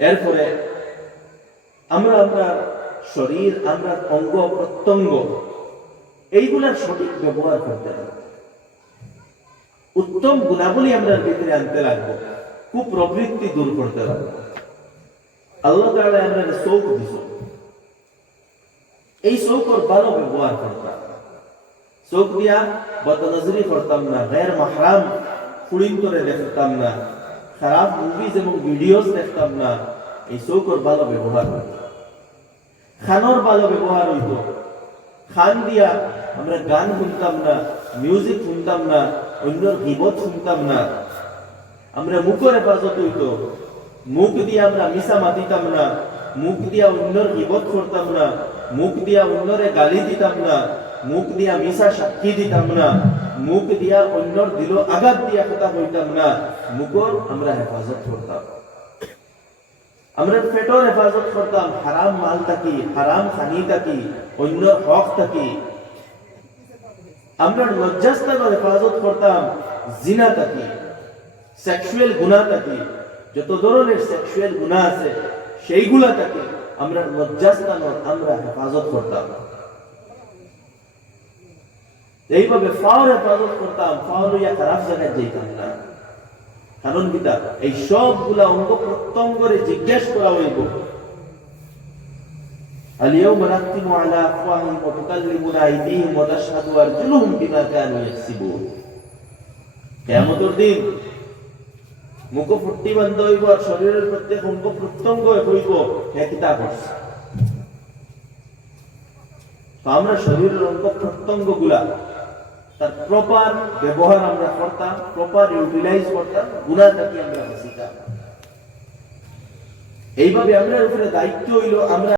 এরপরে আমরা আমরা শরীর, আমরা অঙ্গ প্রত্যঙ্গ, এইগুলার সঠিক ব্যবহার করতে হবে। উত্তম গুণাবলী আমরা ভিতরে আনতে লাগবো। কুপ্রবৃত্তি দূর করতে লাগবো আল্লাহ তাআলা আমরা চৌক দিছ। এই চৌকর ভালো ব্যবহার করতাম চোখ দিয়া বদনজরি করতাম না, গের মাহরাম ফুড়িন করে দেখতাম না। খারাপ মুভিজ এবং ভিডিওস দেখতাম না। এই চৌকর ভালো ব্যবহার হইত খানোর ভালো ব্যবহার হইত। খান দিয়া আমরা গান শুনতাম না মিউজিক শুনতাম না, অন্যর গিবত শুনতাম না। আমরা মুখের হেফাজত হইত। মুখ দিয়ে আমরা মিশা মাতিতাম না। মুখ দিয়া অন্যর গিবত করতাম না। মুখ দিয়া অন্যরে গালি দিতাম না। মুখ দিয়া মিশা সাক্ষী দিতাম না। মুখ দিয়া অন্যর দিল আঘাত দিয়া কথা কইতাম না মুখর আমরা হেফাজত করতাম। আমরা পেটর হেফাজত করতাম হারাম মাল থাকি হারাম খানি থাকি অন্য হক থাকি। আমরা লজ্জাস্থানের হেফাজত করতাম, জিনা থাকি সেক্সুয়াল গুণা থাকি, যত ধরনের সেক্সুয়াল গুণা আছে, সেইগুলা থাকি আমরা লজ্জাস্থানের আমরা হেফাজত করতাম। এইভাবে ফাওয়ার হেফাজত করতাম ফাওয়ার লইয়া খারাপ জায়গায় যেতাম না কারণ কিতা এই সবগুলা অঙ্গ প্রত্যঙ্গরে জিজ্ঞেস করা হইব اليوم نختم على أفواههم وتكلمنا أيديهم وتشهد أرجلهم بما كانوا يكسبون কেয়ামতের দিন মুখ ফুটি বন্ধ হইব আর শরীরের প্রত্যেক অঙ্গ প্রত্যঙ্গ হইব হে কিতা করছে তো আমরা শরীরের অঙ্গ প্রত্যঙ্গ গুলা তার প্রপার ব্যবহার আমরা করতাম প্রপার ইউটিলাইজ করতাম, গুণাটাকে আমরা বাঁচিতাম এইভাবে আমরা উপরে দায়িত্ব হইল, আমরা